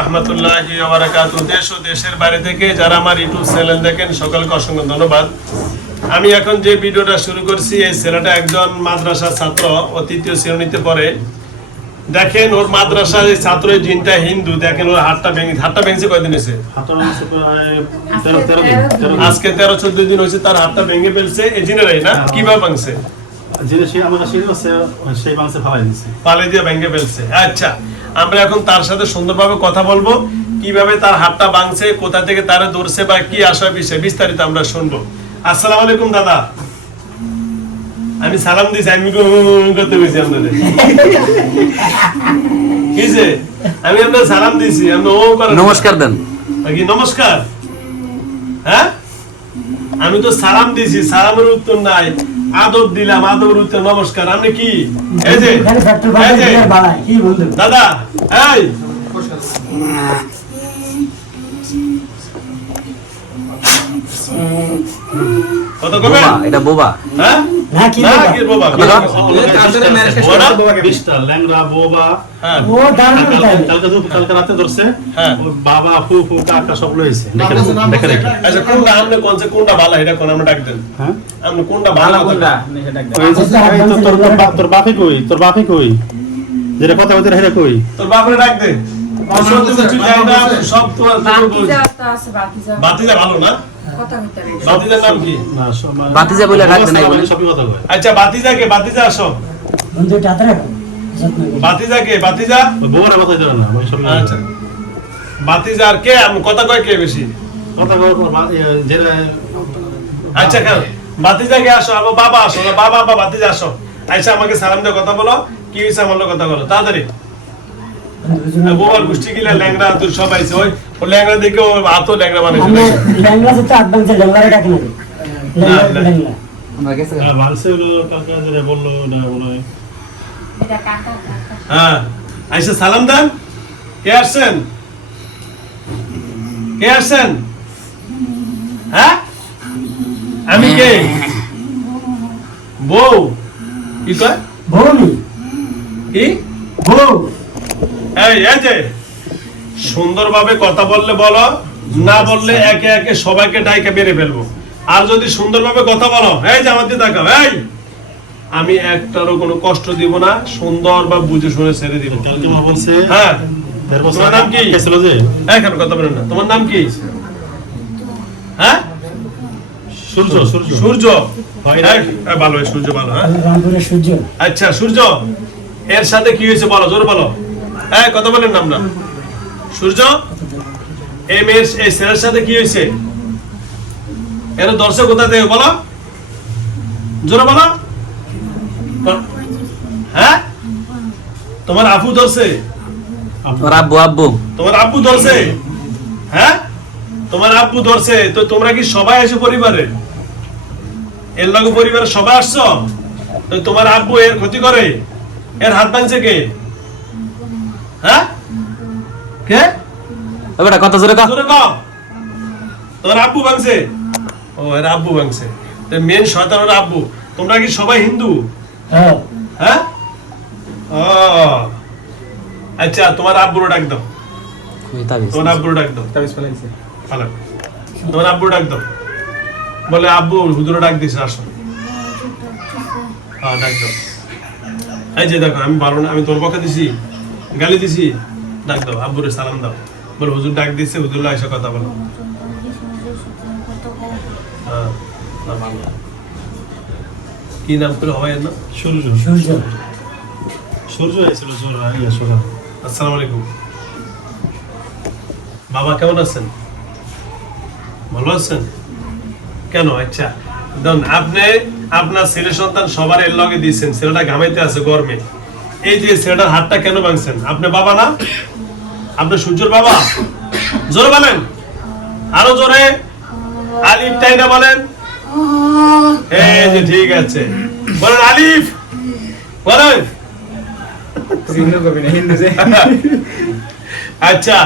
রাহমাতুল্লাহি ওয়া বারাকাতুহু। দেশ ও দেশের বাইরে থেকে যারা আমার ইউটিউব চ্যানেল দেখেন সকলকে অসংখ্য ধন্যবাদ। আমি এখন যে ভিডিওটা শুরু করছি, এই ছেলেটা একজন মাদ্রাসা ছাত্র, ও তৃতীয় শ্রেণীতে পড়ে। দেখেন ওর মাদ্রাসার এই ছাত্রের জিনটা হিন্দু। দেখেন ওর হাতটা ভেঙেছে কয়দিন হয়েছে? আজকে 13-14 দিন হয়েছে তার হাতটা ভেঙে ফেলছে এই জিনেরাই না? কিভাবে ভাঙছে? পালে দিয়ে ভেঙে ফেলছে। আচ্ছা, আমরা এখন তার সাথে সুন্দরভাবে কথা বলবো, কিভাবে তার হাতটা ভাঙছে, কোথা থেকে তারা ধরছে বা কি আসার বিষয় বিস্তারিত আমরা শুনবো। আসসালামু আলাইকুম দাদা। আমি সালাম দিছি, আমি করতে গেছি আপনাদের কিসে? আমি আপনার সালাম দিছি, আপনি ও করেন। নমস্কার দেন কি? নমস্কার? হ্যাঁ, আমি তো সালাম দিছি, সালামের উত্তর নাই। আদব দিলাম, আদবের উত্তর নমস্কার। আপনি কি এই যে দাদা, এই কত কবে? এটা বোবা। হ্যাঁ না, কি বোবা? ল্যাংড়া বোবা। ও কালকে রাতে ধরছে। বাবা ফু ফু কাকা সব লইছে। আচ্ছা, কোনটা আপনি কোনছে, কোনটা ভালো এটা কোন আমরা ডাক দেন? হ্যাঁ, আপনি কোনটা ভালো কোনটা ডাক দেন? তোর বাপে কই? তোর বাপে কই? যেটা কথা বলতে হেরে কই? তোর বাপরে ডাক দে। সব তো বাতিজা ভালো না? বাতিজার নাম কি? বাতিজা বলে রাখতে নাই বলে সবই কথা কয়। আচ্ছা, বাতিজাকে, বাতিজা আসো। বাতিজাকে, বাতিজা বউরা কথা জানা না ওই সব। আচ্ছা, বাতিজার কে কথা কয় কে বেশি কথা কয়? যেটা আচ্ছা, কেন বাতিজাকে আসো, আমার বাবা আসো, বাবা বা বাতিজা আসো। আচ্ছা, আমাকে সালাম দিয়ে কথা বলো, কি হইছে আমার কথা বলো তাড়াতাড়ি। বোবার গোষ্ঠী গিলা ল্যাংড়া তুই সব আইছে। ওই ও ল্যাংড়া দেখে ও আতো ল্যাংড়া বানাইছে। ল্যাংড়া তো আদবাংশে ল্যাংড়া ডাকে না ল্যাংড়া। আমরা গেছে মানছে হলো কাকা যেটা বললো না মনে হয়। এটা কাকা। হ্যাঁ, আইসা সালাম দেন। কে আসছেন? কে আসছেন? হ্যাঁ, আমি কে? বউ? কি কয়? বউ কি? বউ? এই যে সুন্দরভাবে কথা বললে বলো, না বললে একে একে সবাইকে ডাইকে বেরে ফেলবো। আর যদি সুন্দরভাবে কথা বলো, এই যে আমার দিকে তাকাও, এই আমি একটারও কোনো কষ্ট দিব না, সুন্দর বা বুঝে শুনে ছেড়ে দিব। হ্যাঁ, তোমার নাম কি? কেন কথা বলেন না? তোমার নাম কি? হ্যাঁ, সূর্য। সূর্য ভালো, সূর্য ভালো। হ্যাঁ, সূর্য। আচ্ছা, সূর্য এর সাথে কি হয়েছে বলো, জোর বলো। হ্যাঁ, কথা বলেন নাম না। সূর্য এই ছেলের সাথে কি হয়েছে? এর দর্শক কোথা থেকে বলো, জোরে বলো। হ্যাঁ, তোমার আপু ধরছে? তোমার আব্বু ধরছে? হ্যাঁ, তোমার আব্বু ধরছে। তো তোমরা কি সবাই এসে পরিবারে এর লগে পরিবারের সবাই আসছো? তো তোমার আব্বু এর ক্ষতি করে, এর হাত ভাঙছে কে? হ্যাঁ, কে? এবারে কত জোরে কও, জোরে কও। তোর আব্বু ভাঙছে? ও, এর আব্বু ভাঙছে। তো মেন শয়তানের আব্বু। তোমরা কি সবাই হিন্দু? হ্যাঁ। হ্যাঁ, ও আচ্ছা, তোমার আব্বুর ডাক দাও। তোমার আব্বুর ডাক দাও। তাবিজ ফেলাইছে ফালা। তোমার আব্বুর ডাক দাও। বলে আব্বু হুজুর ডাক দিছে, আসো। হ্যাঁ, ডাক দাও। এই যে দেখো, আমি ভালো না, আমি তোর পক্ষে দিছি, গালি দিছি, ডাক দাও। আব্বুরে সালাম দাও। বলে হুজুর ডাক দিচ্ছে, হুজুর এসে কথা বলো। হ্যাঁ, কি নাম করে হয় না? সূর্য। সূর্য এসেছিল সকাল। আসসালামু আলাইকুম। বাবা কেমন আছেন? ভালো আছেন? কেন? আচ্ছা, ধরুন আপনি আপনার ছেলে সন্তান সবার এর লগে দিয়েছেন, ছেলেটা ঘামাইতে আছে গরমে। এই যে ছেলেটার হাতটা কেন ভাঙছেন? আপনি বাবা না? আপনি সূর্যর বাবা? জোরে বলেন, আরো জোরে। আলিফ টাইনা বলেন। এই যে ঠিক আছে, বলেন আলিফ বলেন। আচ্ছা,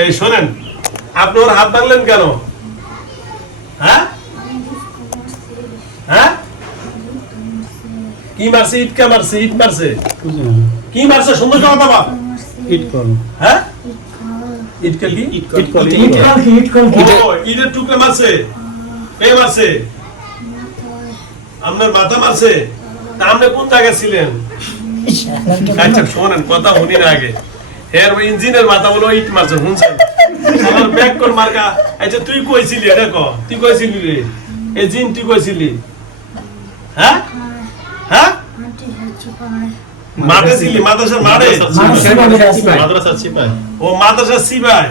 এই শোনেন, আপনি ওর হাত ভাঙলেন কেন? হ্যাঁ, হ্যাঁ, কি মারছে? ইট কে মারছে? ইট মারছে? কি মারছে? সুন্দর কথা বাপ। ইট কোন? হ্যাঁ, ইটকা কি ইট ও ইটের টুকরা মারছে এই মারছে আপনার মাথা মারছে তা আপনি কোন জায়গায় ছিলেন আচ্ছা শোনেন কথা শুনি না আগে এর ইঞ্জিনের মাথা বলো ইট মারছে শুনছেন আমার ব্যাক কর মার্কা আচ্ছা তুই কইছিলি এটা ক তুই কইছিলি রে এই জিন তুই কইছিলি হ্যাঁ হ্যাঁ মাঠে ছিলি মাদ্রাসার মাঠে মাদ্রাসা সিপাই ও মাদ্রাসা সিবাই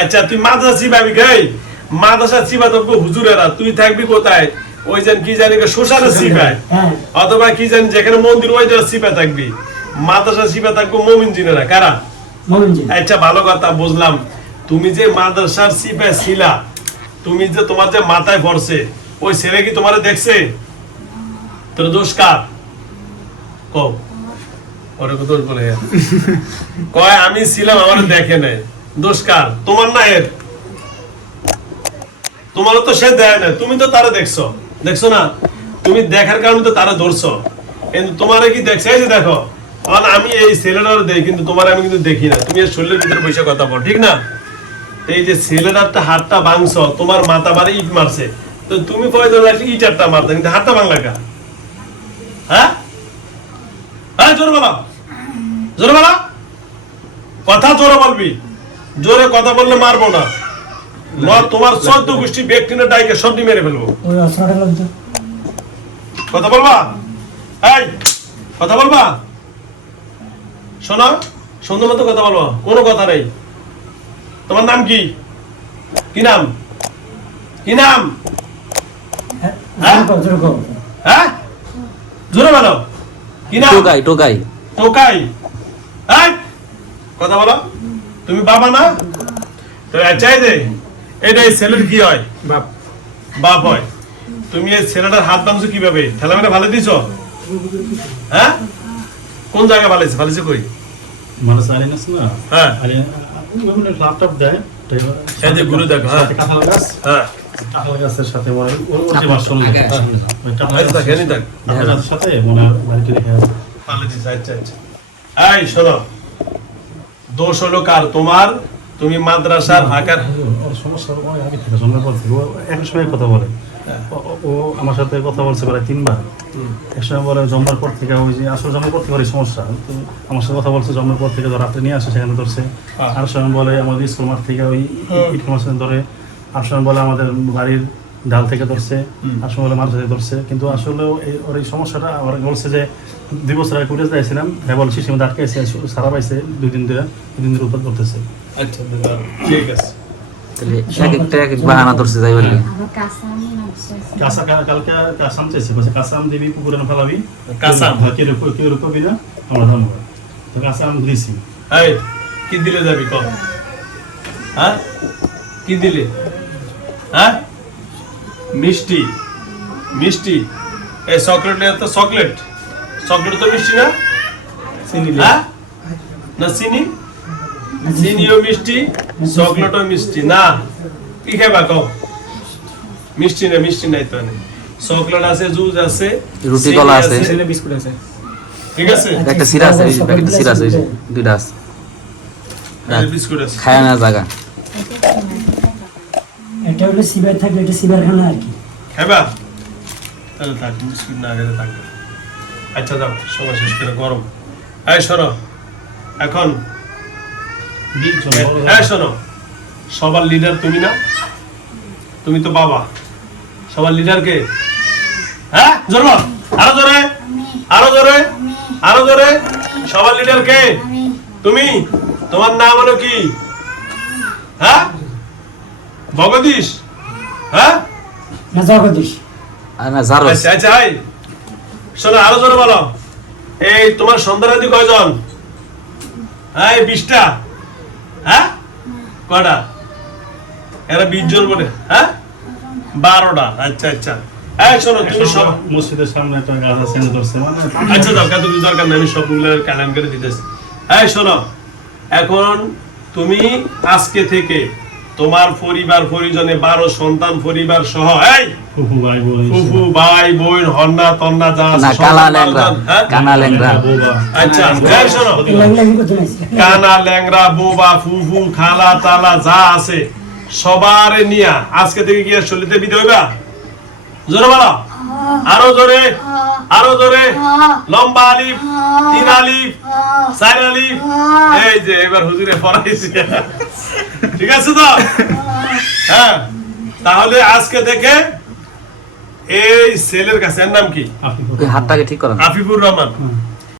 আচ্ছা তুই মাদ্রাসা সিবাবি গাই মাদ্রাসা সিবা তো হুজুরেরা তুই থাকবি কোথায় ওই যেন কি জানি শ্মশানের সিবাই অথবা কি জানি যেখানে মন্দির ওই জায়গায় সিবা থাকবি মাদ্রাসা সিবা থাকবো মুমিন জিনেরা কারা আচ্ছা ভালো কথা বুঝলাম তুমি যে মাদ্রাসার সিপাই ছিলা তুমি যে তোমার যে মাথায় পড়ছে ওই ছেলে কি তোমারে দেখছে তোর দোষ কার কও ওরে কো দোষ বলে কয় আমি ছিলাম আমার দেখে নাই দোষ কার তোমার না এর তোমারও তো সে দেয় না তুমি তো তারা দেখছো দেখছো না তুমি দেখার কারণে তো তারা ধরছো কিন্তু তোমারে কি দেখছে এই যে দেখো কারণ আমি এই ছেলেটার দেখি কিন্তু তোমার আমি কিন্তু দেখি না তুমি এর শরীরের ভিতরে বসে কথা বল ঠিক না এই যে ছেলেটারটা হাতটা ভাঙছো তোমার মাথা বাড়ি ইট মারছে তো তুমি প্রয়োজন লাগলে ইটারটা মারতে কিন্তু হাতটা ভাঙলা কা হ্যাঁ হ্যাঁ জোরে বলো জোরে বলো কথা জোরে বলবি জোরে কথা বললে মারবো না তোমার 14 গোষ্ঠী ব্যক্তিনে ডাইকে সবটি মেরে ফেলবো কথা বলবা এই কথা বলবা শোনো সুন্দর মতো কথা বলবো কোনো কথা নেই তোমার নাম কি কি নাম কি নাম হ্যাঁ জোরে বলো কি নাম টোকাই টোকাই টোকাই এই কথা বলো তুমি বাবা না তো চাই দে এটা এই ছেলের কি হয় বাপ বাপ হয় তুমি এই ছেলেটার হাত ভাঙছো কিভাবে ঠেলা মেরে ভালো দিছো হ্যাঁ কোন জায়গায় ভালোছে ভালোছে কই মানে সাইলেন্স আছে না হ্যাঁ আরে ওখানে ল্যাপটপ দেয় এই যে গুরু দেখো হ্যাঁ কাঁঠাল গাছ হ্যাঁ কাঁঠাল গাছের সাথে মনে ওর যে বাসন ওই কাঁঠাল আচ্ছা গাছ খেয়ে দেখ কাঁঠাল গাছের সাথে মনে বাড়িতে রেখে ভালো দিছে আচ্ছা আচ্ছা এই শোনো দোষ হলো কার তোমার তুমি মাদ্রাসার আকার ওর সমস্যা অনেক আগে থেকে জন্মের পর থেকে ও এক সময় কথা বলে ও আমার সাথে কথা বলছে প্রায় 3 বার এক সময় বলে জন্মের পর থেকে ওই যে আসলে জন্মের পর থেকে ওর এই সমস্যা তো আমার সাথে কথা বলছে জন্মের পর থেকে ধর রাত্রে নিয়ে আসে সেখানে ধরছে আর সময় বলে আমাদের স্কুল মাঠ থেকে ওই ইট মাসে ধরে আর সময় বলে আমাদের বাড়ির ডাল থেকে ধরছে আর সময় বলে মাছ থেকে ধরছে কিন্তু আসলে ওর এই সমস্যাটা আমার বলছে যে 2 বছর আগে কুড়ে যাইছিলাম হ্যাঁ বলে শিশির মধ্যে আটকে এসে সারা পাইছে 2 দিন ধরে উপর করতেছে আচ্ছা ঠিক আছে তাহলে এক এক বাহানা ধরছে যাই বললি কাঁচা কালকে কাঁচাম চাইছে বলছে কাঁচাম দিবি পুকুরে না ফেলাবি কাঁচাম? কি কবি না আমরা ধন্যবাদ তো কাঁচাম দিয়েছি এই কি দিলে যাবি কম হ্যাঁ কি দিলে হ্যাঁ মিষ্টি মিষ্টি এই চকলেট তো চকলেট চকলেট তো মিষ্টি না চিনি হ্যাঁ না চিনি চিনিও মিষ্টি চকলেটও মিষ্টি না কি খাইবা কও মিষ্টি না মিষ্টি নাই তো নেই চকলেট আছে জুস আছে রুটি কলা আছে বিস্কুট আছে ঠিক আছে একটা সিরা আছে এই প্যাকেটে সিরা আছে দুইটা আছে বিস্কুট আছে খায় না জায়গা এটা হলো সিবার থাকলে এটা সিবার খানা আর কি খাইবা তাহলে থাক বিস্কুট না খেলে থাক আচ্ছা যাও সময় শেষ করে গরম এই শোনো এখন এই শোনো সবার লিডার তুমি না তুমি তো বাবা সবার লিডার কে হ্যাঁ জোরে বল আরো জোরে আরো জোরে আরো জোরে সবার লিডার কে তুমি তোমার নাম হলো কি হ্যাঁ ভগদীশ হ্যাঁ না জগদীশ আর না জারো আচ্ছা আচ্ছা এই শোনো আরো জোরে বলো এই তোমার সন্তানাদি কয়জন এই 20টা হ্যাঁ কয়টা এরা 20 জন বলে হ্যাঁ 12টা আচ্ছা আচ্ছা এই শোনো তুমি সব মসজিদের সামনে একটা গাছ আছে ধরছে মানে আচ্ছা দাও কত কিছু দরকার নেই আমি সবগুলো কালাম করে দিতেছি এই শোনো এখন তুমি আজকে থেকে তোমার পরিবার পরিজনে 12 সন্তান পরিবার সহ এই ফুফু ভাই বলি ফুফু ভাই বোন হন্না তন্না যা আছে না সব কালা 12 ল্যাংরা জন, হ্যাঁ? কানা ল্যাংরা বোবা আচ্ছা এই শোনো লাগি করতে নাইছি কানা ল্যাংরা বোবা ফুফু খালা তালা যা আছে সবার নিয়া আজকে থেকে গিয়ে চলিতে বিদে হইবা জোরে বলো আরো জোরে আরো জোরে লম্বা আলিফ 3 আলিফ 4 আলিফ এই যে এবার হুজুরে পড়াইছে ঠিক আছে তো হ্যাঁ তাহলে আজকে থেকে এই ছেলের কাছে এর নাম কি আপনি ওই হাতটাকে ঠিক করেন আফিফুর রহমান